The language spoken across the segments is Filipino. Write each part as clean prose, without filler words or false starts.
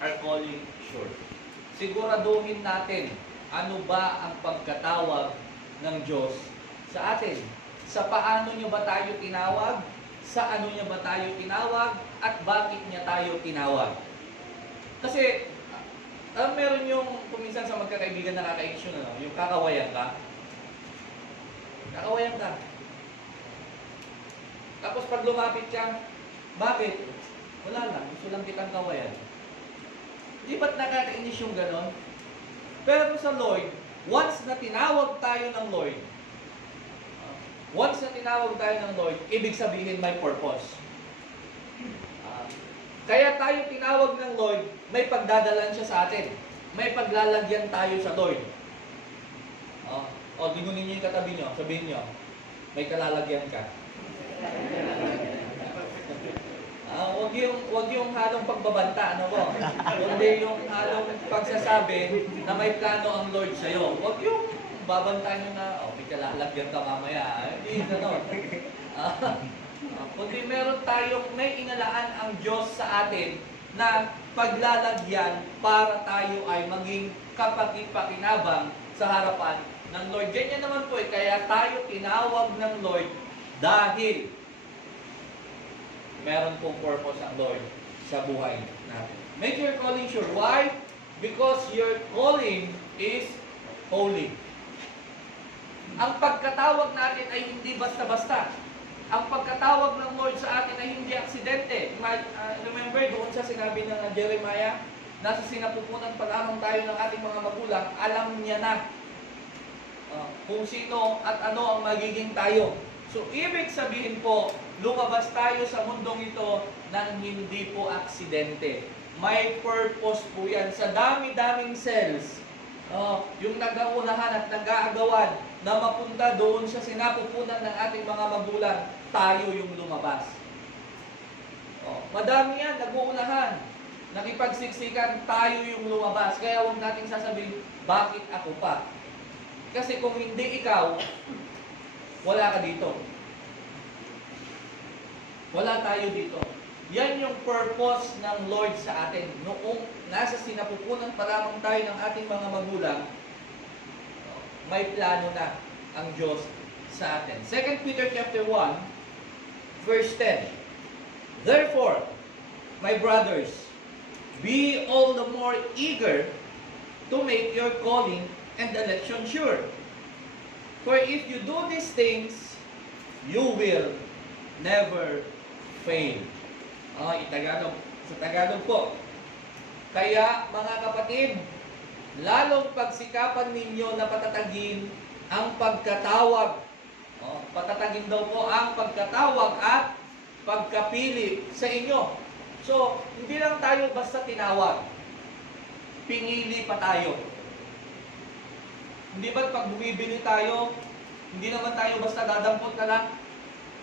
are calling sure. Siguraduhin natin ano ba ang pagkatawag ng Diyos sa atin. Sa paano niya ba tayo tinawag? Sa ano niya ba tayo tinawag? At bakit niya tayo tinawag? Kasi, meron yung kuminsan sa magkakaibigan na nakakainis yun, yung kakawayan ka. Kakawayan ka. Tapos pag lumapit ka, bakit? Wala lang, gusto lang kitang kawayan. Di ba't nakakainis yung ganon? Pero sa Lord, once na tinawag tayo ng Lord, ibig sabihin may purpose. Kaya tayo tinawag ng Lord, may pagdadalan siya sa atin. May paglalagyan tayo sa Lord. Lingunin niyo yung katabi niyo, sabihin niyo, may kalalagyan ka. Wag yung halong pagbabanta, ano po? Kundi yung halong pagsasabi na may plano ang Lord sa'yo. Wag yung babanta nyo na, may kalalagyan ka mamaya. Hindi, gano'n. Kundi may inalaan ang Diyos sa atin na paglalagyan para tayo ay maging kapaki-pakinabang sa harapan ng Lord. Ganyan naman po kaya tayo tinawag ng Lord dahil meron pong purpose ang Lord sa buhay natin. Make your calling sure. Why? Because your calling is holy. Ang pagkatawag natin ay hindi basta-basta. Ang pagkatawag ng Lord sa atin ay hindi aksidente. Remember doon sa sinabi ng Jeremiah, nasa sinapupunan pa lamang tayo ng ating mga magulang, alam niya na kung sino at ano ang magiging tayo. So, ibig sabihin po, lumabas tayo sa mundong ito nang hindi po aksidente. May purpose po yan. Sa dami-daming cells, yung nag-aunahan at nag-aagawan na mapunta doon sa sinapupunan ng ating mga magulang, tayo yung lumabas. Madami yan, nag-uunahan. Nakipagsiksikan, tayo yung lumabas. Kaya huwag nating sasabihin, bakit ako pa? Kasi kung hindi ikaw, wala ka dito. Wala tayo dito. Yan yung purpose ng Lord sa atin. Noong nasa sinapupunan pa lamang tayo ng ating mga magulang, may plano na ang Diyos sa atin. 2 Peter chapter 1, verse 10. Therefore, my brothers, be all the more eager to make your calling and election sure. For if you do these things, you will never fail. Sa Tagalog po. Kaya mga kapatid, lalong pagsikapan ninyo na patatagin ang pagkatawag. Patatagin daw po ang pagkatawag at pagkapili sa inyo. So, hindi lang tayo basta tinawag. Pinili pa tayo. Hindi ba pag bumibili tayo, hindi naman tayo basta dadampot na lang.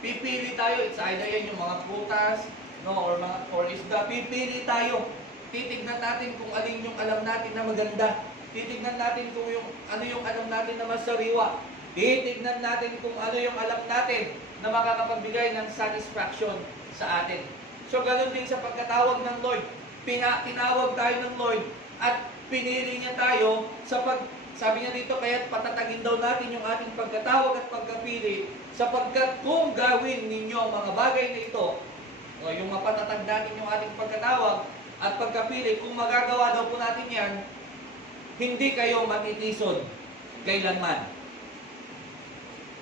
Pipili tayo, it's either yan yung mga prutas, or isda. Pipili tayo. Titignan natin kung alin yung alam natin na maganda. Titignan natin kung ano yung alam natin na masariwa. Titignan natin kung ano yung alam natin na makakapagbigay ng satisfaction sa atin. So, ganun din sa pagkatawag ng Lord. Tinawag tayo ng Lord at pinili niya tayo sabi niya dito, kaya't patatagin daw natin yung ating pagkatawag at pagkapili sapagkat kung gawin ninyo ang mga bagay na ito, yung mapatatag natin yung ating pagkatawag at pagkapili, kung magagawa daw po natin yan, hindi kayo matitisod kailanman.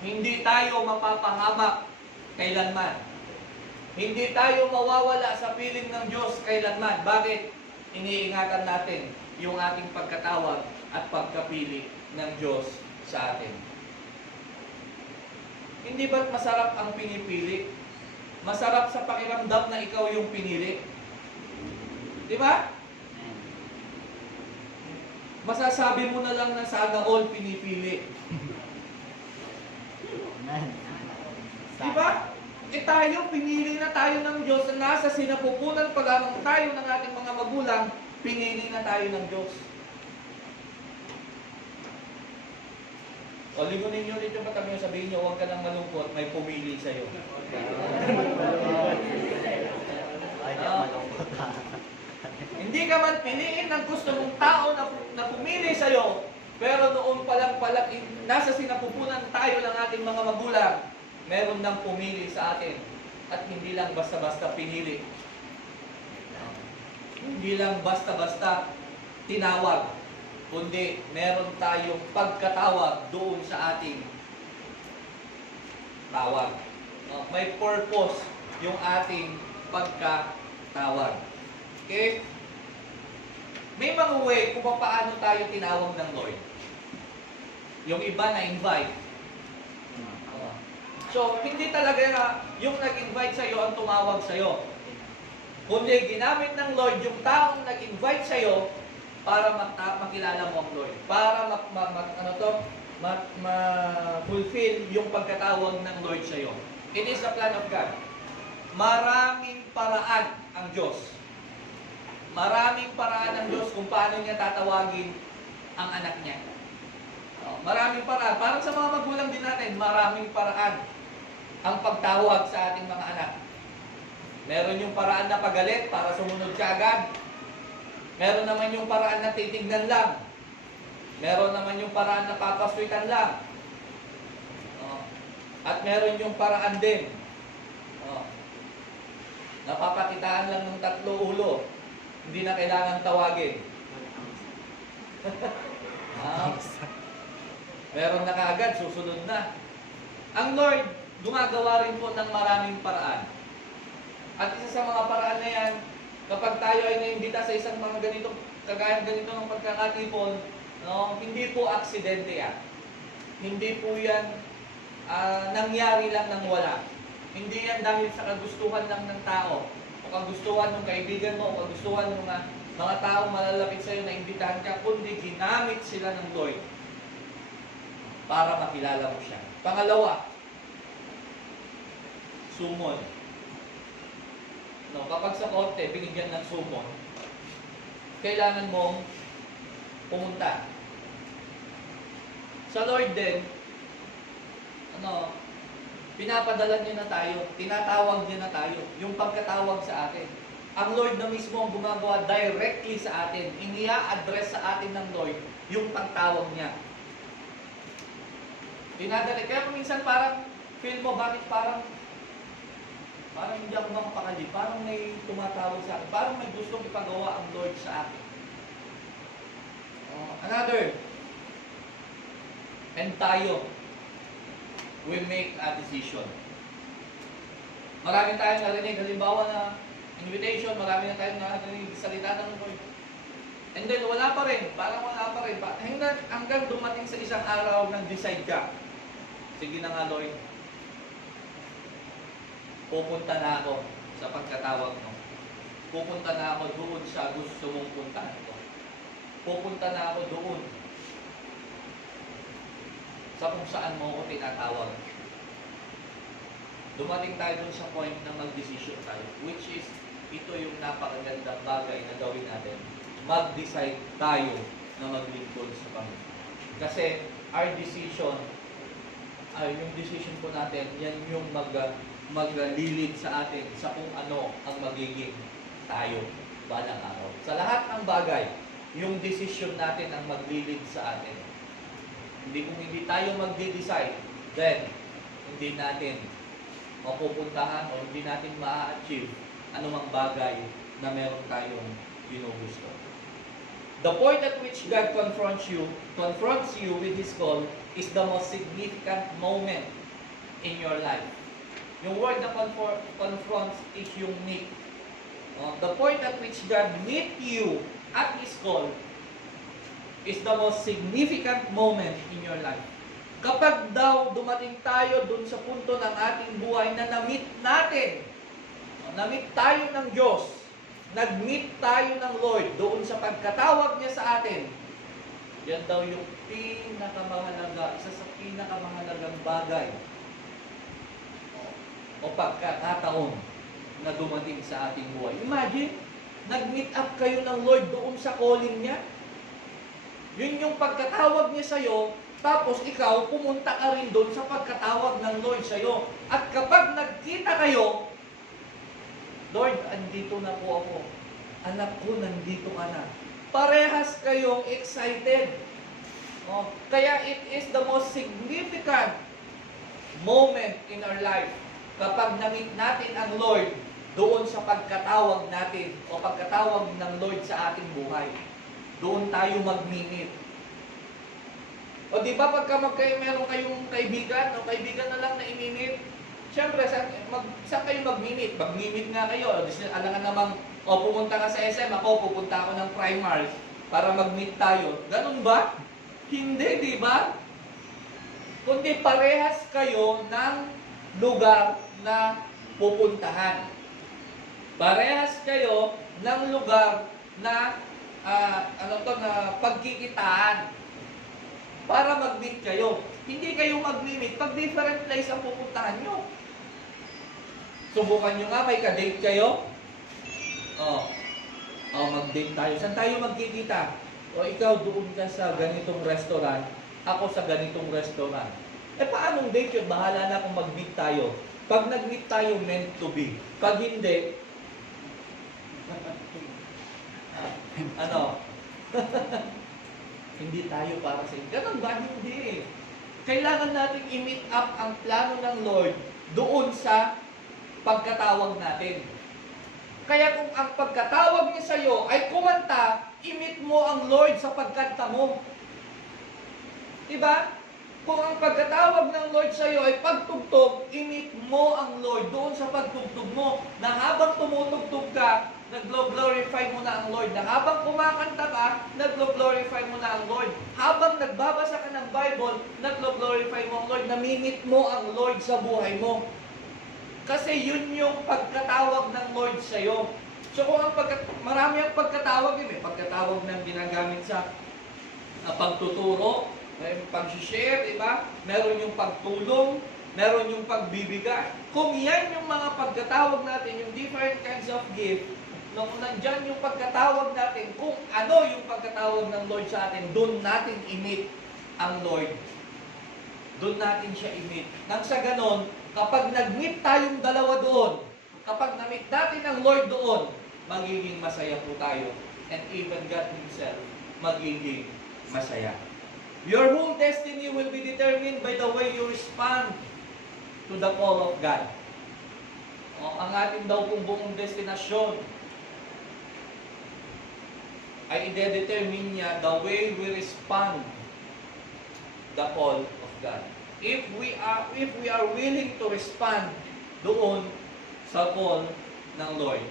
Hindi tayo mapapahamak kailanman. Hindi tayo mawawala sa piling ng Diyos kailanman. Bakit? Iniingatan natin yung ating pagkatawag at pagkapili ng Diyos sa atin. Hindi ba't masarap ang pinipili? Masarap sa pakiramdam na ikaw yung pinili. Di ba? Masasabi mo na lang na sana all pinipili. Di ba? Tayo, pinili na tayo ng Diyos. Nasa sinapupunan pa lamang tayo ng ating mga magulang, pinili na tayo ng Diyos. O, lingunin nyo rin yung katabi nyo, sabihin nyo, huwag ka nang malungkot, may pumili sa'yo. Hindi ka man piliin ng gusto mong tao na pumili sa'yo, pero noon pa lang nasa sinapupunan tayo ng ating mga magulang, meron nang pumili sa atin. At hindi lang basta-basta pinili. Hindi lang basta-basta tinawag, kundi meron tayong pagkatawag doon sa ating tawag. May purpose yung ating pagkatawag. Okay? May mga way kung paano tayo tinawag ng Lord. Yung iba na-invite. So, hindi talaga yung nag-invite sa'yo ang tumawag sa'yo. Kundi ginamit ng Lord yung taong nag-invite sa'yo para makilala mo ang Lord. Para ma-fulfill yung pagkatawag ng Lord sa'yo. It is the plan of God. Maraming paraan ang Diyos. Maraming paraan ng Diyos kung paano niya tatawagin ang anak niya. Maraming paraan. Parang sa mga magulang din natin, maraming paraan ang pagtawag sa ating mga anak. Meron yung paraan na pagalit para sumunod ka agad. Meron naman yung paraan na titignan lang. Meron naman yung paraan na papaswitan lang. At meron yung paraan din. Napapakitaan lang ng 3 ulo. Hindi na kailangan tawagin. Meron na kaagad, susunod na. Ang Lord, gumagawa rin po ng maraming paraan. At isa sa mga paraan na yan, kapag tayo ay naimbita sa isang mga ganitong, kagaya ganito ng pagkakatipon, hindi po aksidente yan. Hindi po yan nangyari lang ng wala. Hindi yan dahil sa kagustuhan lang ng tao, o kagustuhan ng kaibigan mo, o kagustuhan ng mga tao malalapit sa iyo na imbitahan ka, kundi ginamit sila ng Lord para makilala mo siya. Pangalawa, sumon. Kapag sa korte, binigyan ng sumon, kailangan mong pumunta. Sa Lord din, pinapadala niya na tayo, tinatawag niya na tayo, yung pagkatawag sa atin. Ang Lord na mismo ang gumagawa directly sa atin, inia-address sa atin ng Lord yung pagtawag niya. Dinadali. Kaya minsan parang, feel mo, bakit parang hindi ako makapakali, parang may tumatawag sa akin, parang may gustong ipagawa ang Lord sa akin. Another, and tayo, we make a decision. Marami tayong narinig, halimbawa na invitation, marami na tayong narinig salita ng Lord. And then wala pa rin, parang wala pa rin. Hanggang dumating sa isang araw nag-decide ka. Sige na nga Lord, pupunta na ako sa pagkatawag mo. Pupunta na ako doon sa gusto mong puntahan ko. Pupunta na ako doon sa kung saan mo ako tinatawag. Dumating tayo dun sa point na mag-decision tayo, which is, ito yung napakagandang bagay na gawin natin. Mag-decide tayo na maglingkod sa Panginoon. Kasi, our decision, yung decision po natin, yan yung maglilid sa atin sa kung ano ang magiging tayo balang araw. Sa lahat ng bagay, yung decision natin ang maglilid sa atin. Kung hindi tayo magde-decide, then hindi natin mapupuntahan o hindi natin ma-achieve anumang bagay na meron tayong ginugusto. The point at which God confronts you with His call is the most significant moment in your life. Yung word na confronts is yung meet. The point at which God meet you at His call is the most significant moment in your life. Kapag daw dumating tayo dun sa punto ng ating buhay na na-meet natin, na-meet tayo ng Diyos, nag-meet tayo ng Lord doon sa pagkatawag niya sa atin, yan daw yung pinakamahalaga, isa sa pinakamahalagang bagay o pagkakataon na dumating sa ating buhay. Imagine, nag-meet up kayo ng Lord doon sa calling niya. Yun yung pagkatawag niya sa'yo, tapos ikaw, pumunta ka rin doon sa pagkatawag ng Lord sa'yo. At kapag nagkita kayo, Lord, andito na po ako. anak ko, nandito ka na. Parehas kayong excited. Kaya it is the most significant moment in our life kapag na-meet natin ang Lord doon sa pagkatawag natin o pagkatawag ng Lord sa ating buhay. Doon tayo mag-meet. O di ba pagka meron kayong kaibigan, o kaibigan na lang na i-meet, siyempre, saan kayo mag-meet? Mag-meet nga kayo. Alangan namang, pumunta ka sa SM, ako pupunta ako ng Primark para mag-meet tayo. Ganun ba? Hindi, di ba? Kundi parehas kayo ng lugar na pupuntahan. Parehas kayo ng lugar na na pagkikitaan para mag-meet kayo. Hindi kayo mag-meet pag different place ang pupuntahan nyo. Subukan nyo nga, may ka-date kayo. Mag-date tayo. Saan tayo magkikita? O ikaw doon ka sa ganitong restaurant, ako sa ganitong restaurant. Paanong date yun? Bahala na kung mag-meet tayo. Pag nag-meet tayo, meant to be. Pag hindi, hindi tayo para sa inyo. Ganun ba? Hindi. Kailangan natin i-meet up ang plano ng Lord doon sa pagkatawag natin. Kaya kung ang pagkatawag niya sa iyo ay kumanta, i-meet mo ang Lord sa pagkanta mo. Diba? Kung ang pagkatawag ng Lord sa iyo ay pagtugtog, i-meet mo ang Lord doon sa pagtugtog mo. Na habang tumutugtog ka, nag-glorify mo na ang Lord. Na habang kumakanta ka, nag-glorify mo na ang Lord. Habang nagbabasa ka ng Bible, nag-glorify mo ang Lord. Namimit mo ang Lord sa buhay mo. Kasi yun yung pagkatawag ng Lord sa iyo. So kung marami ang pagkatawag, may pagkatawag ng ginagamit sa pagtuturo, may pag-share, diba? Meron yung pagtulong, meron yung pagbibigay. Kung yan yung mga pagkatawag natin, yung different kinds of gift, nung nandyan yung pagkatawag natin, kung ano yung pagkatawag ng Lord sa atin, doon natin i-meet ang Lord. Doon natin siya i-meet. Nang sa ganon, kapag nag-meet tayong dalawa doon, kapag na-meet natin ang Lord doon, magiging masaya po tayo. And even God Himself, magiging masaya. Your whole destiny will be determined by the way you respond to the call of God. Ang ating daw pong buong destinasyon ay i-determine niya the way we respond the call of God. If we are willing to respond doon sa call ng Lord,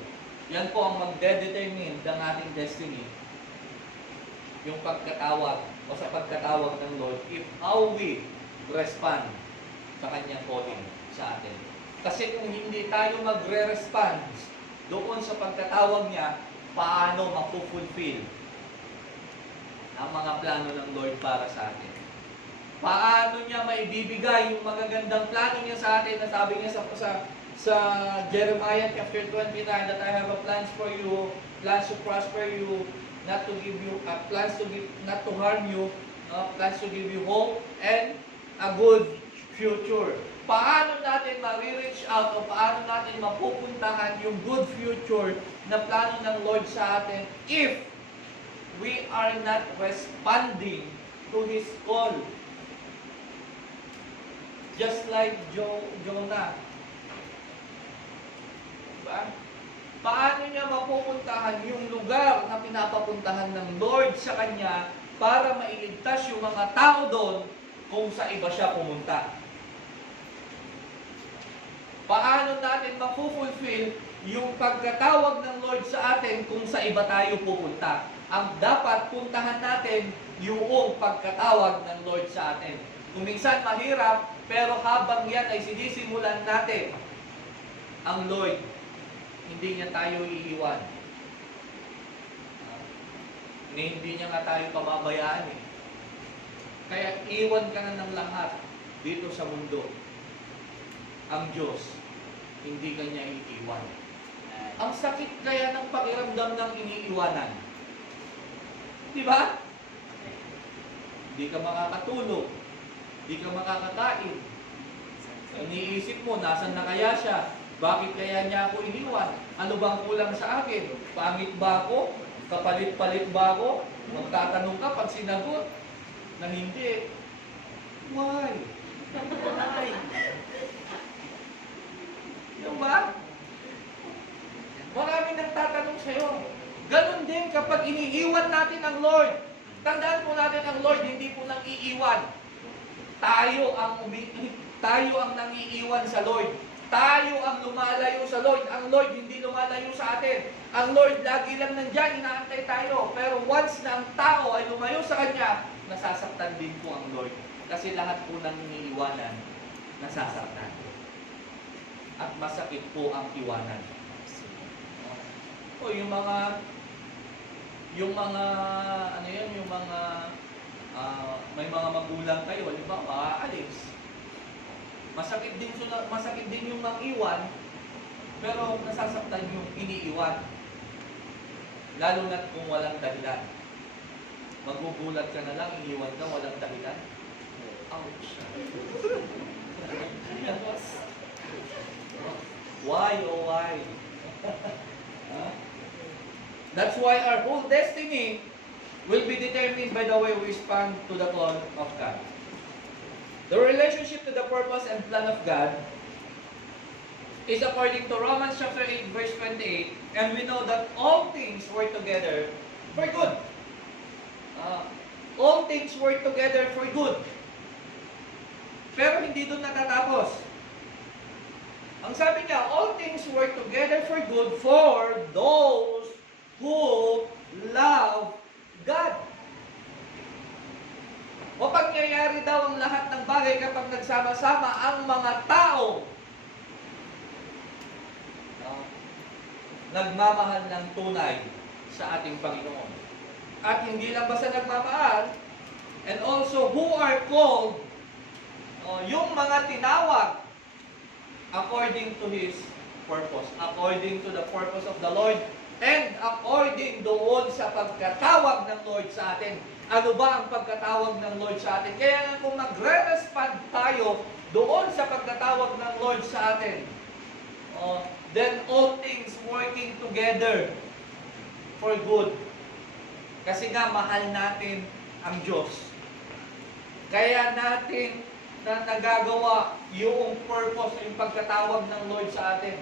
yan po ang magde-determine ng ating destiny. Yung pagkatawag o sa pagkatawag ng Lord, if how we respond sa Kanyang calling sa atin. Kasi kung hindi tayo magre-respond doon sa pagkatawag niya, paano mapufulfill ang mga plano ng Lord para sa atin? Paano niya maibibigay yung magagandang plano niya sa atin na sabi niya sa Jeremiah chapter 29 that I have a plans for you, plans to prosper you, not to give you not to harm you, plans to give you hope and a good future. Paano natin ma-reach out o paano natin mapupuntahan yung good future na plano ng Lord sa atin if we are not responding to His call? Just like Jonah. Diba? Paano niya mapupuntahan yung lugar na pinapapuntahan ng Lord sa kanya para mailigtas yung mga tao doon kung sa iba siya pumunta? Paano natin mapufulfill yung pagkatawag ng Lord sa atin kung sa iba tayo pupunta? Ang dapat puntahan natin yung pagkatawag ng Lord sa atin. Kung minsan mahirap, pero habang yan ay sinisimulan natin ang Lord, hindi niya tayo iiwan. Hindi niya nga tayo pababayaan eh. Kaya iwan ka na ng lahat dito sa mundo. Ang Diyos, hindi ka niya iiwan. Ang sakit kaya ng pakiramdam ng iniiwanan. Di ba? Hindi ka makakatulog. Hindi ka makakakain. Iniisip mo, nasan na kaya siya? Bakit kaya niya ako iniwan? Ano bang kulang sa akin? Pangit ba ako? Kapalit-palit ba ako? Magtatanong ka pag sinagot na hindi. Why? Why? Yung ba? Maraming nagtatanong sa'yo. Ganon din kapag iniiwan natin ang Lord. Tandaan po natin ang Lord, hindi po nang iiwan. Tayo ang nangiiwan sa Lord. Tayo ang lumalayo sa Lord. Ang Lord hindi lumalayo sa atin. Ang Lord lagi lang nandyan, inaantay tayo. Pero once na ang tao ay lumayo sa Kanya, nasasaktan din po ang Lord. Kasi lahat po ng iniiwanan, nasasaktan. At masakit po ang iwanan. O yung mga may mga magulang kayo, halimbawa, aalis. Masakit din yung mag-iwan, pero nasasaktan yung iniiwan. Lalo na't kung walang dahilan. Magugulat ka na lang, iniwan ka, walang dahilan. Ouch! Why, oh why? Huh? That's why our whole destiny will be determined by the way we respond to the call of God. The relationship to the purpose and plan of God is according to Romans chapter 8 verse 28, and we know that all things work together for good. All things work together for good. Pero hindi doon natatapos. Ang sabi niya, all things work together for good for those who love God. Mapangyayari daw ang lahat ng bagay kapag nagsama-sama ang mga tao. Nagmamahal ng tunay sa ating Panginoon. At hindi lang basta nagmamahal, and also who are called, yung mga tinawag according to His purpose, according to the purpose of the Lord, and according doon sa pagkatawag ng Lord sa atin. Ano ba ang pagkatawag ng Lord sa atin? Kaya nga kung magre-respond tayo doon sa pagkatawag ng Lord sa atin, then all things working together for good. Kasi nga mahal natin ang Diyos. Kaya natin na nagagawa yung purpose, yung pagkatawag ng Lord sa atin.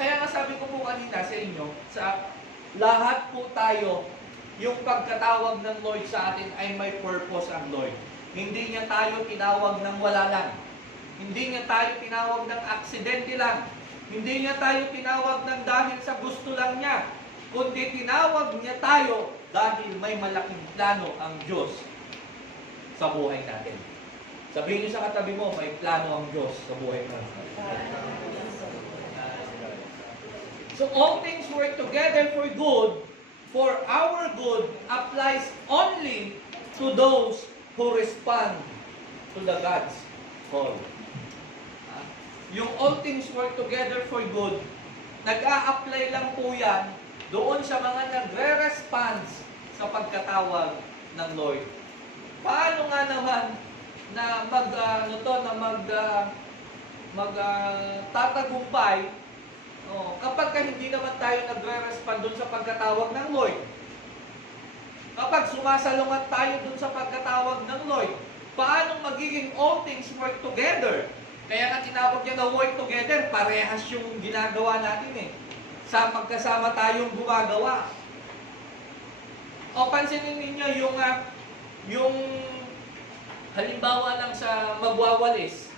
Kaya nga sabi ko po kanina sa inyo, sa lahat po tayo, yung pagkatawag ng Lord sa atin ay may purpose ang Lord. Hindi niya tayo tinawag ng wala lang. Hindi niya tayo tinawag ng aksidente lang. Hindi niya tayo tinawag ng dahil sa gusto lang niya. Kundi tinawag niya tayo dahil may malaking plano ang Diyos sa buhay natin. Sabihin niyo sa katabi mo, may plano ang Diyos sa buhay natin. So all things work together for good, for our good, applies only to those who respond to the God's call. Yung all things work together for good, nag-a-apply lang po yan doon sa mga nagre-response sa pagkatawag ng Lord. Paano nga naman na magtatagumpay kapag hindi naman tayo nagre-respond doon sa pagkatawag ng Lord? Kapag sumasalungat tayo doon sa pagkatawag ng Lord, paano magiging all things work together? Kaya nga tinawag niya na work together, parehas yung ginagawa natin eh. Sa magkasama tayong gumagawa. O pansinin ninyo yung halimbawa lang sa magwawalis.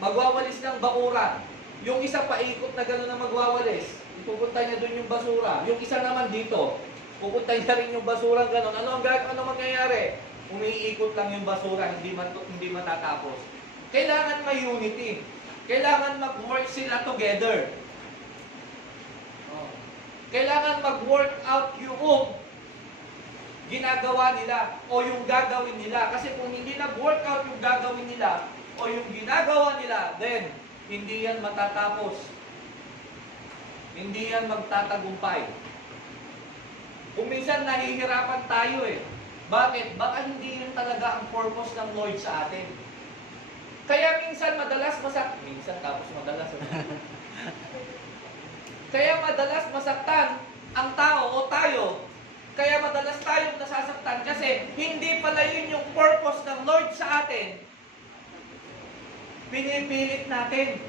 Magwawalis ng bakuran. Yung isa paikot na gano'n na magwawalis, pupunta niya doon yung basura. Yung isa naman dito, pupunta niya rin yung basura gano'n. Ano mangyayari? Umiikot lang yung basura, hindi matatapos. Kailangan may unity. Kailangan mag-work sila together. Kailangan mag-work out yung ginagawa nila o yung gagawin nila. Kasi kung hindi nag-work out yung gagawin nila o yung ginagawa nila, then hindi yan matatapos. Hindi yan magtatagumpay. Kung minsan nahihirapan tayo eh. Bakit? Baka hindi yan talaga ang purpose ng Lord sa atin. Kaya minsan madalas tapos madalas. Kaya madalas masaktan ang tao o tayo. Kaya madalas tayong nasasaktan kasi hindi pala yun yung purpose ng Lord sa atin. Pinipilit natin.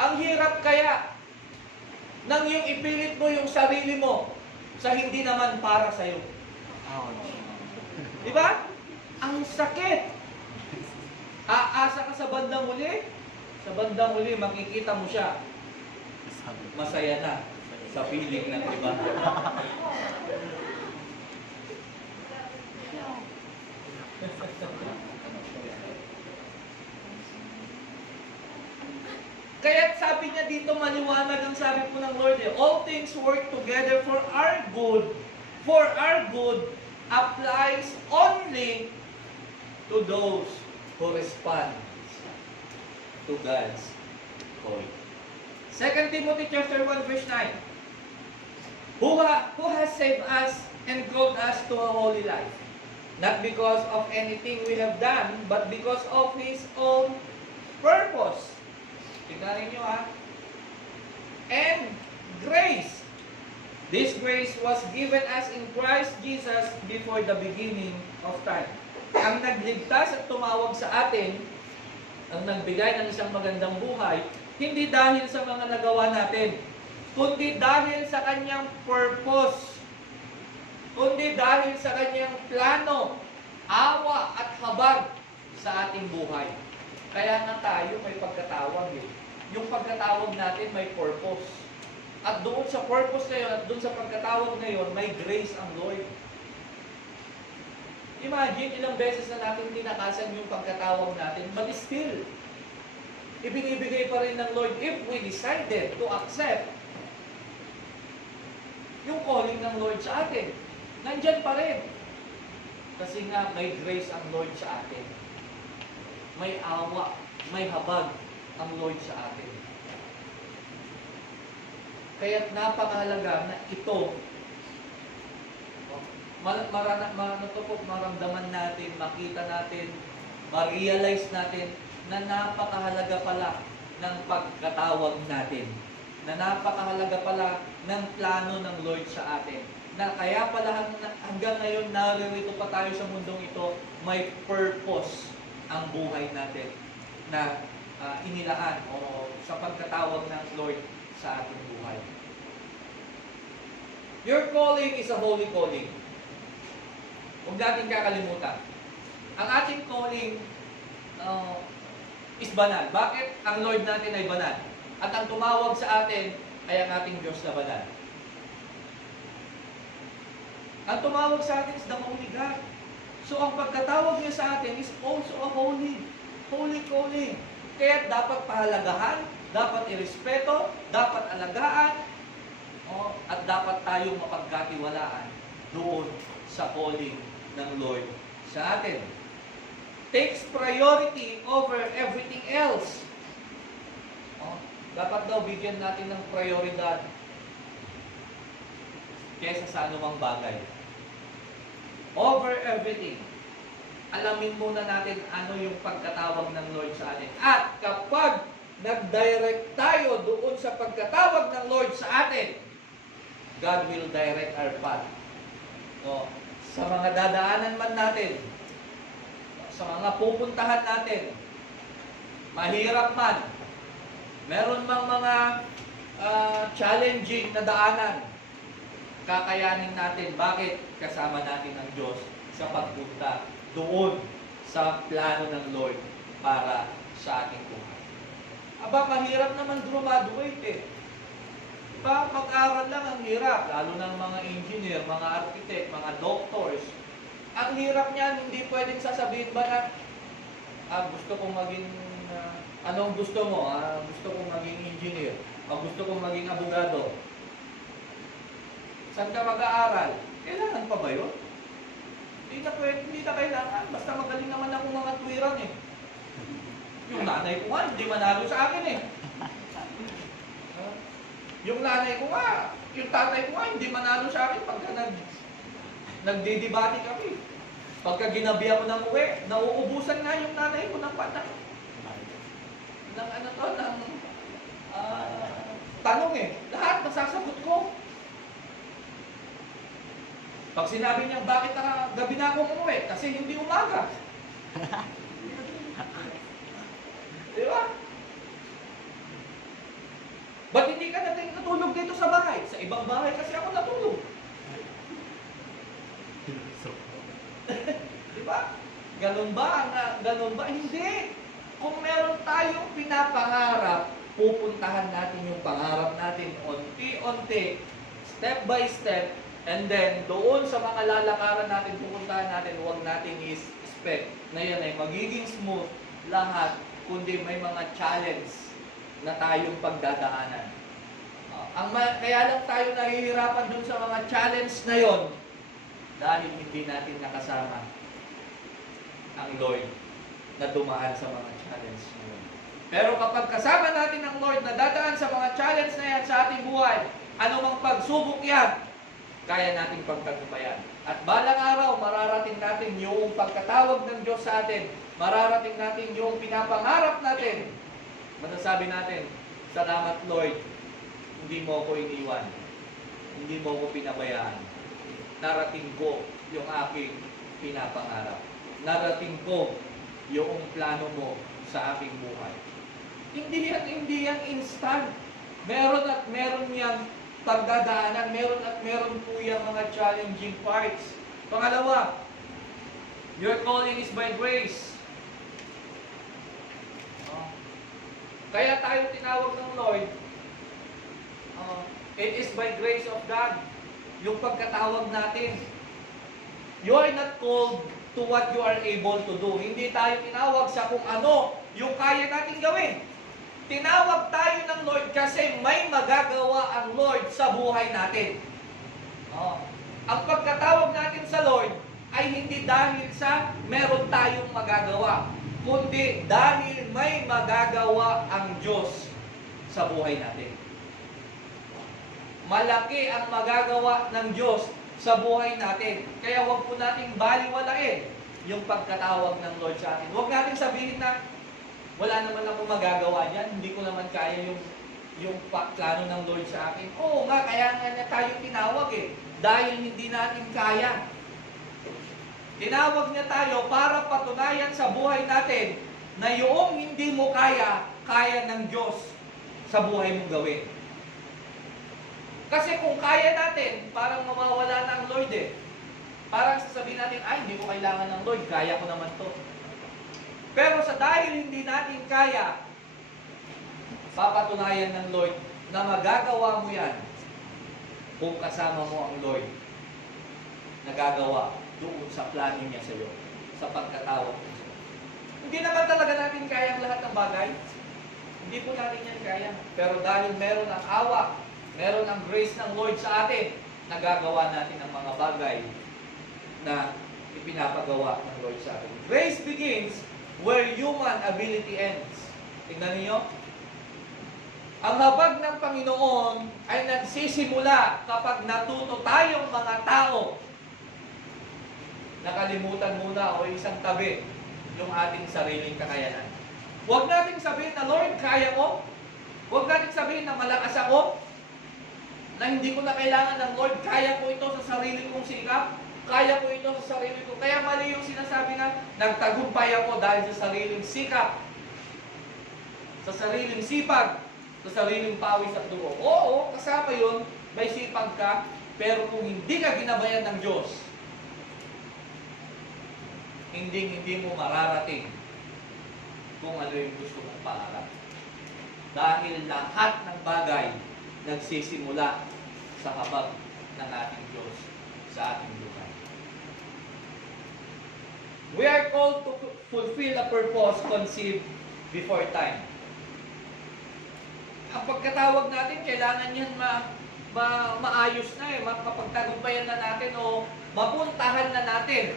Ang hirap kaya nang yung ipilit mo yung sarili mo sa hindi naman para sa'yo. Diba? Ang sakit. Aasa ka sa bandang huli. Sa bandang huli, makikita mo siya. Masaya na sa feeling ng iba. Kaya sabi niya dito, maliwanag ang sabi po ng Lord, all things work together for our good. For our good applies only to those who respond to God's call. 2 Timothy chapter 1 verse 9. Who has saved us and called us to a holy life, not because of anything we have done, but because of His own purpose. Tignan niyo and grace. This grace was given us in Christ Jesus before the beginning of time. Ang nagligtas at tumawag sa atin, ang nagbigay ng isang magandang buhay, hindi dahil sa mga nagawa natin, kundi dahil sa kanyang purpose, kundi dahil sa kanyang plano, awa at habag sa ating buhay. Kaya nga tayo may pagkatawag eh. Yung pagkatawag natin may purpose. At doon sa purpose na yun, at doon sa pagkatawag na yun, may grace ang Lord. Imagine ilang beses na natin tinakasan yung pagkatawag natin, but still, ibinibigay pa rin ng Lord if we decided to accept yung calling ng Lord sa atin. Nandyan pa rin. Kasi nga, may grace ang Lord sa atin. May awa, may habag ang Lord sa atin. Kaya napakahalaga na ito, maramdaman natin, makita natin, ma-realize natin na napakahalaga pala ng pagkatawag natin. Na napakahalaga pala ng plano ng Lord sa atin. Na kaya pala hanggang ngayon naririto pa tayo sa mundong ito, may purpose ang buhay natin na inilaan o sa pagkatawag ng Lord sa ating buhay. Your calling is a holy calling. Huwag natin kakalimutan. Ang ating calling is banal. Bakit? Ang Lord natin ay banal. At ang tumawag sa atin ay ang ating Diyos na banal. Ang tumawag sa atin is the Holy God. So ang pagkatawag niya sa atin is also a holy calling. Kaya dapat pahalagahan, dapat irespeto, dapat alagaan, at dapat tayong mapagkatiwalaan doon sa calling ng Lord sa atin. Takes priority over everything else. Dapat daw bigyan natin ng prioridad kaysa sa anumang bagay. Over everything. Alamin muna natin ano yung pagkatawag ng Lord sa atin. At kapag nag-direct tayo doon sa pagkatawag ng Lord sa atin, God will direct our path. Sa mga dadaanan man natin, sa mga pupuntahan natin, mahirap man, meron mang mga challenging na daanan, kakayanin natin. Bakit? Kasama natin ang Diyos sa pagpunta doon sa plano ng Lord para sa ating buhay. Aba, mahirap naman graduate eh. Mag-aral lang ang hirap, lalo ng mga engineer, mga architect, mga doctors. Ang hirap niyan, hindi pwedeng sasabihin ba na gusto kong maging, anong gusto mo? Gusto kong maging engineer, gusto kong maging abogado. Saan ka mag-aaral? Kailangan pa ba yun? Hindi na kailangan. Basta magaling naman ako mga tuwiran eh. Yung nanay ko nga, hindi manalo sa akin eh. Yung nanay ko nga, yung tatay ko nga, hindi manalo sa akin pagka nagdidibati kami. Pagka ginabi ako ng uwi, nauubusan nga yung nanay ko ng patak. tanong eh. Lahat nasasagot ko. Pag sinabi niya, bakit gabi na ako umuwi? Kasi hindi umaga. Di ba? Ba't hindi ka natulog dito sa bahay? Sa ibang bahay kasi ako natulog. Di ba? Ganun ba? Ganun ba? Hindi. Kung meron tayong pinapangarap, pupuntahan natin yung pangarap natin unti-unti, step by step, and then doon sa mga lalakaran natin, pupuntahan natin, huwag natin i-expect na yan ay magiging smooth lahat, kundi may mga challenge na tayong pagdadaanan. Kaya lang tayo nahihirapan dun sa mga challenge na yon dahil hindi natin nakasama ang Lord na dumaan sa mga challenge na yun. Pero kapag kasama natin ang Lord na dadaan sa mga challenge na yan sa ating buhay, anumang pagsubok yan, kaya nating pagtagumpayan. At balang araw, mararating natin yung pagkatawag ng Diyos sa atin. Mararating natin yung pinapangarap natin. Masasabi natin, salamat Lord, hindi mo ako iniwan. Hindi mo ako pinabayaan. Narating ko yung aking pinapangarap. Narating ko yung plano mo sa aking buhay. Hindi yan instant. Meron at meron yang pagdadaanan, meron po yung mga challenging parts. Pangalawa, your calling is by grace. Kaya tayo tinawag ng Lord, it is by grace of God. Yung pagkatawag natin. You are not called to what you are able to do. Hindi tayo tinawag sa kung ano yung kaya natin gawin. Tinawag tayo ng Lord kasi may magagawa ang Lord sa buhay natin. Ang pagkatawag natin sa Lord ay hindi dahil sa meron tayong magagawa, kundi dahil may magagawa ang Diyos sa buhay natin. Malaki ang magagawa ng Diyos sa buhay natin. Kaya huwag po nating baliwalain yung pagkatawag ng Lord sa atin. Huwag natin sabihin na wala naman ako magagawa dyan, hindi ko naman kaya yung plano ng Lord sa akin. Oo nga, kaya nga niya tayo tinawag eh. Dahil hindi natin kaya. Tinawag niya tayo para patunayan sa buhay natin na yung hindi mo kaya, kaya ng Diyos sa buhay mong gawin. Kasi kung kaya natin, parang mawawala na ang Lord eh. Parang sasabihin natin, ay, hindi ko kailangan ng Lord, kaya ko naman to. Pero sa dahil hindi natin kaya, papatunayan ng Lord na magagawa mo yan kung kasama mo ang Lord na gagawa doon sa plano niya sa iyo, sa pagkatawag niya sa iyo. Hindi naman talaga natin kaya ang lahat ng bagay. Hindi po natin yan kaya. Pero dahil meron ang awa, meron ang grace ng Lord sa atin, nagagawa natin ang mga bagay na ipinapagawa ng Lord sa atin. Grace begins where human ability ends. Tingnan niyo. Ang habag ng Panginoon ay nagsisimula kapag natuto tayong mga tao. Nakalimutan muna o isang tabi yung ating sariling kakayanan. Huwag nating sabihin na, Lord, kaya ko. Huwag nating sabihin na malakas ako. Na hindi ko na kailangan ng Lord, kaya ko ito sa sarili kong sikap. Kaya ko ito sa sarili ko. Kaya mali yung sinasabi na nagtagumpay ako dahil sa sariling sikap, sa sariling sipag, sa sariling pawis at dugo. Oo, kasama yun, may sipag ka, pero kung hindi ka ginabayan ng Diyos, hindi mo mararating kung ano yung gusto mong pangarap. Dahil lahat ng bagay nagsisimula sa habag ng ating Diyos sa ating buhay. We are called to fulfill a purpose conceived before time. Ang pagkatawag natin, kailangan yan maayos na eh, mapagtagumpayan na natin o mapuntahan na natin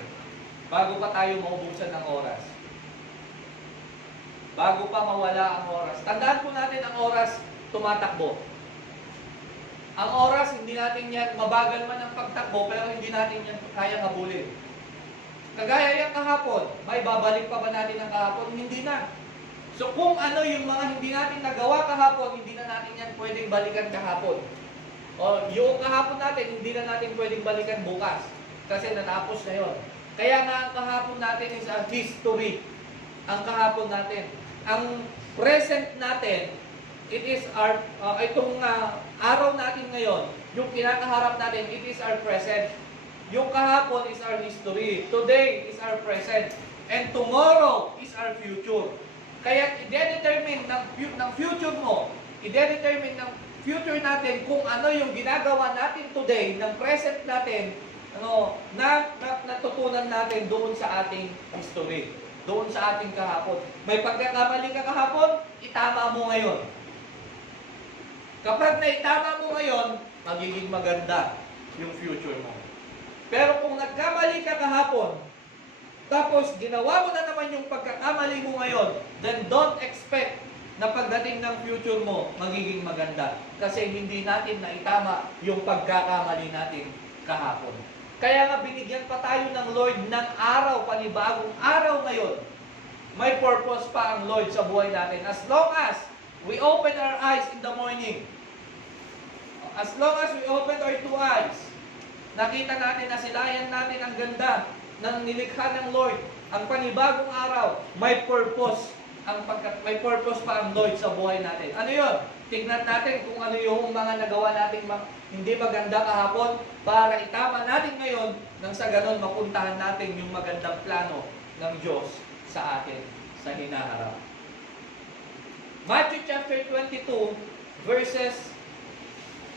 bago pa tayo maubusan ng oras. Bago pa mawala ang oras. Tandaan po natin ang oras tumatakbo. Ang oras, hindi natin yan, mabagal man ang pagtakbo, pero hindi natin yan kaya habulin. Kagaya yung kahapon, may babalik pa ba natin ang kahapon? Hindi na. So kung ano yung mga hindi natin nagawa kahapon, hindi na natin yan pwedeng balikan kahapon. O yung kahapon natin, hindi na natin pwedeng balikan bukas. Kasi natapos na yon. Kaya nga ang kahapon natin is a history. Ang kahapon natin. Ang present natin, it is our, itong araw natin ngayon, yung kinakaharap natin, it is our present. Yung kahapon is our history. Today is our present. And tomorrow is our future. Kaya i-determine ng future mo, i-determine ng future natin kung ano yung ginagawa natin today, ng present natin, natutunan natin doon sa ating history, doon sa ating kahapon. May pagkakamali ka kahapon, itama mo ngayon. Kapag naitama mo ngayon, magiging maganda yung future mo. Pero kung nagkamali ka kahapon, tapos ginawa mo na naman yung pagkakamali mo ngayon, then don't expect na pagdating ng future mo, magiging maganda. Kasi hindi natin naitama yung pagkakamali natin kahapon. Kaya nga binigyan pa tayo ng Lord ng araw, panibagong araw ngayon. May purpose pa ang Lord sa buhay natin. As long as we open our eyes in the morning, as long as we open our two eyes, nakita natin, nasilayan natin ang ganda ng nilikha ng Lord, ang panibagong araw, may purpose pa ang Lord sa buhay natin. Ano yun? Tignan natin kung ano yung mga nagawa natin hindi maganda kahapon para itama natin ngayon nang sa ganon mapuntahan natin yung magandang plano ng Diyos sa atin sa hinaharap. Matthew chapter 22 verse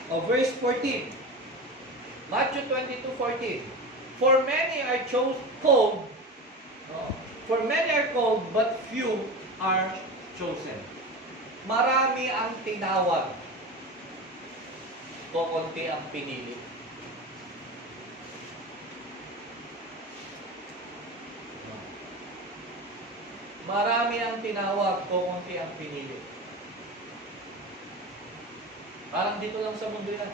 14. Matthew 22:14. For many are called, but few are chosen. Marami ang tinawag, kokonti ang pinili. Marami ang tinawag, kokonti ang pinili. Parang dito lang sa mundo yan.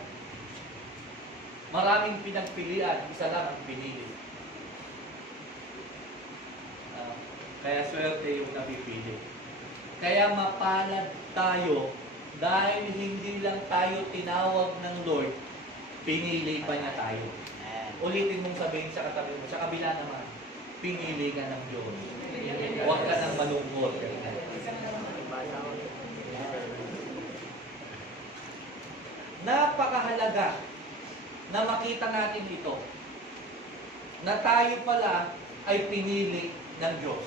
Maraming pinagpilian, isa lang ang pinili. Kaya swerte yung napipili. Kaya mapalad tayo dahil hindi lang tayo tinawag ng Lord, pinili pa niya tayo. Ulitin mong sabihin sa katabi mo, sa kabila naman, pinili ka ng Diyos. Huwag ka nang malungkot. Napakahalaga na makita natin ito, na tayo pala ay pinili ng Diyos.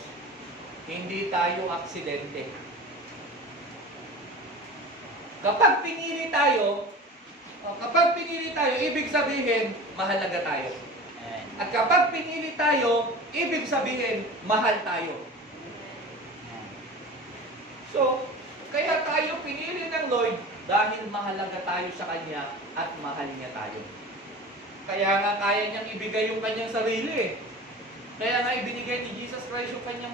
Hindi tayo aksidente. Kapag pinili tayo, ibig sabihin, mahalaga tayo. At kapag pinili tayo, ibig sabihin, mahal tayo. So, kaya tayo pinili ng Lord dahil mahalaga tayo sa Kanya at mahal niya tayo. Kaya nga kaya niyang ibigay yung kanyang sarili. Kaya nga ibinigay ni Jesus Christ yung kanyang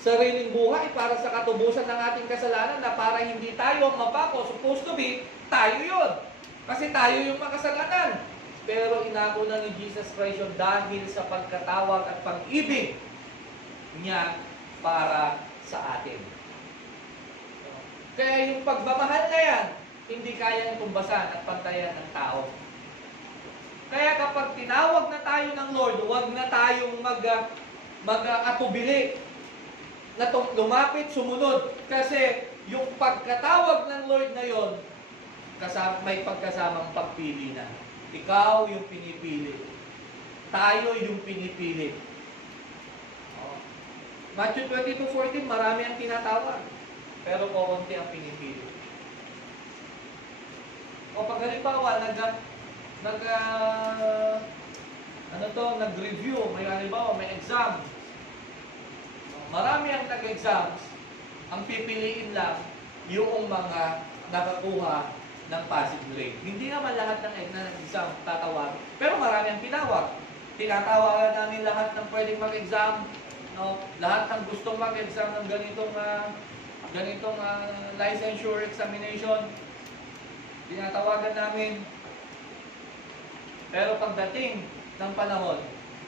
sariling buhay para sa katubusan ng ating kasalanan, na para hindi tayo ang mapako, supposed to be, tayo yun. Kasi tayo yung makasalanan. Pero inako na ni Jesus Christ yun dahil sa pagkatawag at pag-ibig niya para sa atin. Kaya yung pagmamahal na yan, hindi kayang tumbasan at pantayan ng tao. Kaya kapag tinawag na tayo ng Lord, huwag na tayong mag-atubili na lumapit, sumunod. Kasi yung pagkatawag ng Lord na yon, may pagkasamang pagpili na. Ikaw yung pinipili. Tayo yung pinipili. Matthew 22:14, marami ang tinatawag, pero kukunti ang pinipili. O pag halimbawa, nag-review, may halimbawa, may exam. Marami ang nag-exams, ang pipiliin lang yung mga nakakuha ng passing grade. Hindi naman lahat ng exam tatawag, pero marami ang tinawag. Tinatawagan namin lahat ng pwedeng mag-exam, lahat ng gustong mag-exam ng ganitong licensure examination. Tinatawagan namin. Pero pagdating ng panahon,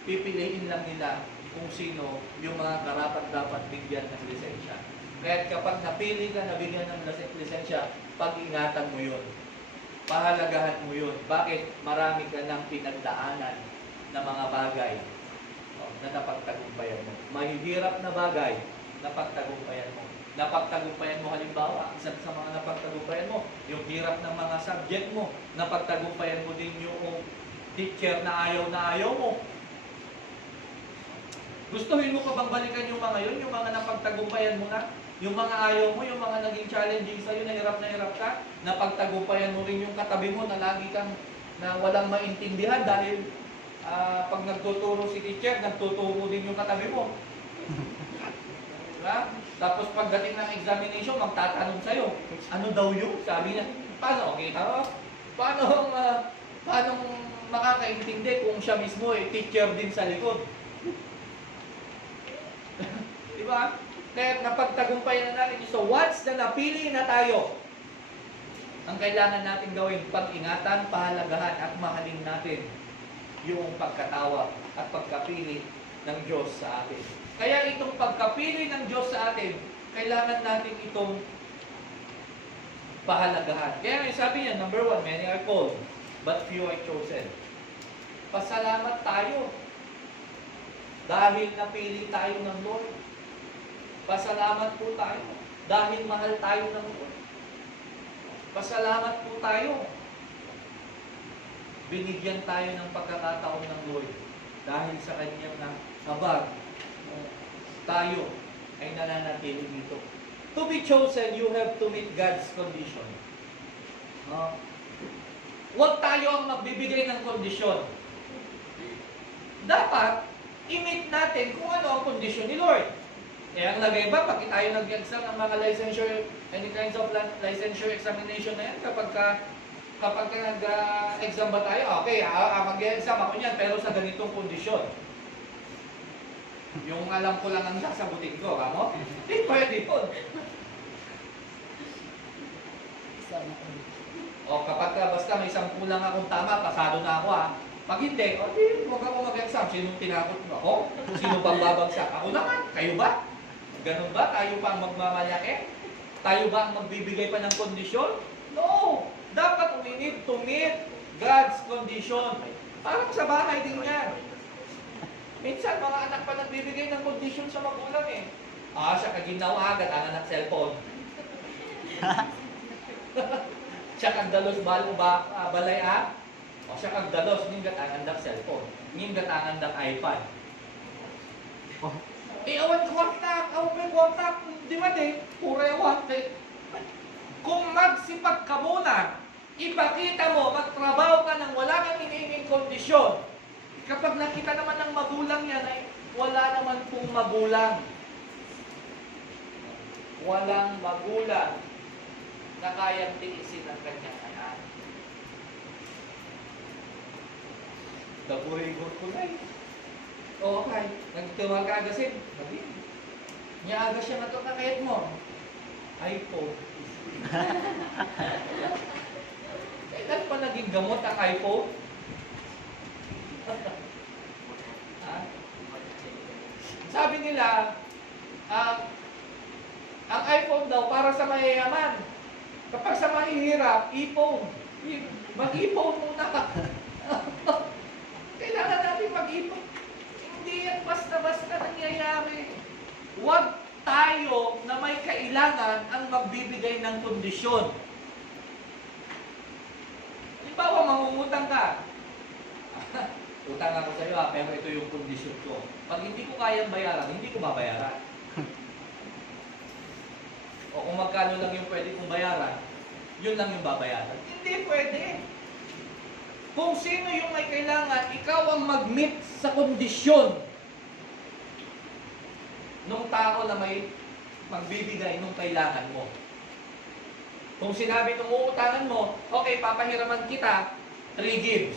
pipiliin lang nila kung sino yung mga karapat-dapat bigyan ng lisensya. Kaya kapag napili ka, nabigyan ng lisensya, pag-ingatan mo yun. Pahalagahan mo yun. Bakit? Marami ka ng pinagdaanan na mga bagay na napagtagumpayan mo. Mahihirap na bagay, napagtagumpayan mo. Napagtagumpayan mo halimbawa, isa sa mga napagtagumpayan mo, yung hirap ng mga subject mo, napagtagumpayan mo din yung teacher na ayaw mo. Gustuhin mo pa bang balikan yung mga yun, yung mga napagtagumpayan mo na? Yung mga ayaw mo, yung mga naging challenging sa'yo, na hirap ka, napagtagumpayan mo rin yung katabi mo na lagi kang na walang maintindihan dahil pag nagtuturo si teacher, nagtuturo din yung katabi mo. Diba? Tapos pagdating ng examination, magtatanong sa'yo, ano daw yun? Sabi niya, paano? Okay, paano makakaintindi kung siya mismo teacher din sa likod? Diba? Kaya napagtagumpayan na natin. So once na napili na tayo, ang kailangan natin gawin, pag-ingatan, pahalagahan at mahalin natin yung pagkatawag at pagkapili ng Diyos sa atin. Kaya itong pagkapili ng Diyos sa atin, kailangan natin itong pahalagahan. Kaya sabi niya, number 1, many are called, but few are chosen. Pasalamat tayo dahil napili tayo ng Lord. Pasalamat po tayo dahil mahal tayo ng Lord. Pasalamat po tayo. Binigyan tayo ng pagkakataon ng Lord dahil sa kanyang habag. Tayo ay nananatili dito. To be chosen, you have to meet God's condition. Huwag tayo ang magbibigay ng kondisyon. Dapat, i-meet natin kung ano ang kondisyon ni Lord. Eh, ang lagay ba, pag tayo nag-exam ng mga licensure, any kinds of licensure examination na yan, kapag nag-exam ba tayo, okay, mag-exam ako niyan, pero sa ganitong kondisyon. Yung alam ko lang ang sasagutin ko, kamo? Hindi pwede yun. O kapag basta may 10 lang akong tama, pasado na ako Pag hindi, huwag ako mag-exam. Sinong tinakot mo? Ako? Sino bang babagsak? Ako naman. Kayo ba? Ganun ba? Tayo pa ang magmamalaki? Tayo ba ang magbibigay pa ng kondisyon? No! Dapat we need to meet God's condition. Parang sa bahay din yan. Minsan, mga anak pa nagbibigay ng kondisyon sa magulang siya kaginawa agad ang anak cellphone. Siya kagdalos balay o siya kagdalos, ninggat ang andak cellphone. Ninggat ang andak iPad. Awan kontak, di ba pura awan. Kung magsipag ka muna, ipakita mo, magtrabaho ka nang wala kang hinihinging kondisyon. Kapag nakita naman ng magulang yan, ay wala naman pong magulang. Walang magulang na kayang tiisin ang kanyang anak. Dabuhay-gur ko na okay. Nagtiwag ka agasin. Sabi, niya aga siya na ito kakayat mo. iPhone. Kailan pa naging gamot ang iPhone? Sabi nila, ang iPhone daw para sa mayayaman. Kapag sa mahihirap, iPhone. Mag-iPhone muna ka. Kailangan natin mag-iPhone. Hindi yan basta-basta nangyayari. Huwag tayo na may kailangan ang magbibigay ng kondisyon. Halimbawa, mangungutang ka. Utang ako sa iyo pero ito yung kondisyon ko. Pag hindi ko kayang bayaran, hindi ko babayaran. O kung magkano lang yung pwede kong bayaran, yun lang yung babayaran. Hindi pwede. Kung sino yung may kailangan, ikaw ang mag-meet sa kondisyon nung tao na may magbibigay nung kailangan mo. Kung sinabi nung uutangan mo, okay, papahiraman kita, 3 gives.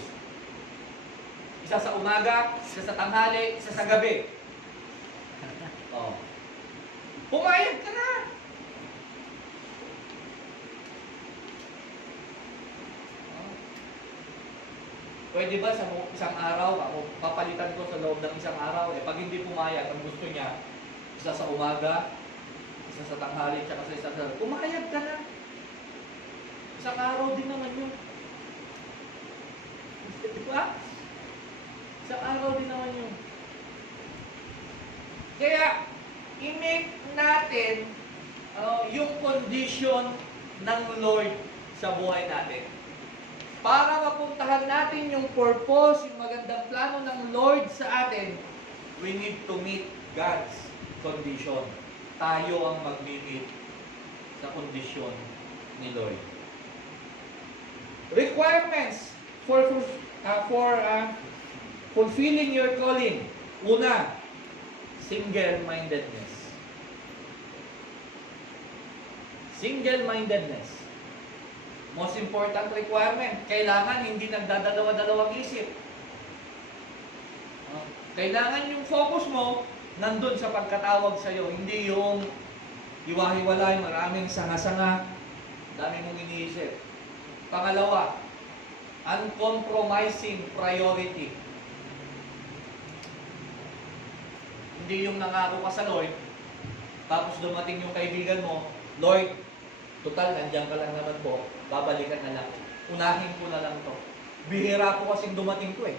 Isa sa umaga, isa sa tanghali, isa sa gabi. Pumayag ka na. Pwede ba sa isang araw, ako papalitan ko sa loob ng isang araw, pag hindi pumayag, ang gusto niya, isa sa umaga, Isa sa tanghali at sa isang araw. Pumayag ka na. Isang araw din naman yun. Di ba? Isang araw din naman yun. Kaya, i-make natin yung condition ng Lord sa buhay natin. Para mapuntahan natin yung purpose, yung magandang plano ng Lord sa atin, we need to meet God's condition. Tayo ang mag-meet sa kondisyon ni Lord. Requirements for fulfilling your calling. Una, single-mindedness. Single-mindedness. Most important requirement. Kailangan hindi nagdadalawa-dalawang isip. Kailangan yung focus mo nandun sa pagkatawag sa'yo. Hindi yung iwahiwalay, maraming sanga-sanga, dami mong iniisip. Pangalawa, uncompromising priority. Hindi yung nangako ka sa Lord, tapos dumating yung kaibigan mo, Lord, total, nandiyan ka lang naman po, babalikan na lang. Unahin ko na lang to. Bihira po kasing dumating to eh.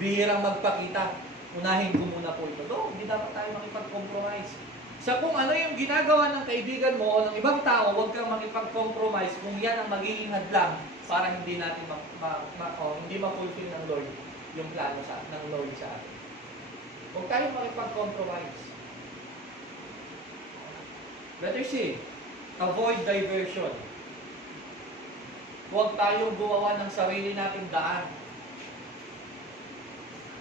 Bihirang magpakita. Unahin ko muna po ito. Do, hindi dapat tayo makipag-compromise. Sa kung ano yung ginagawa ng kaibigan mo o ng ibang tao, huwag kang makipag-compromise kung yan ang magiging hadlang para hindi natin hindi ma-fulfill ng Lord yung plano ng Lord sa atin. Huwag tayo makipag-compromise. Letter C, avoid diversion. Huwag tayong gumawa ng sarili nating daan.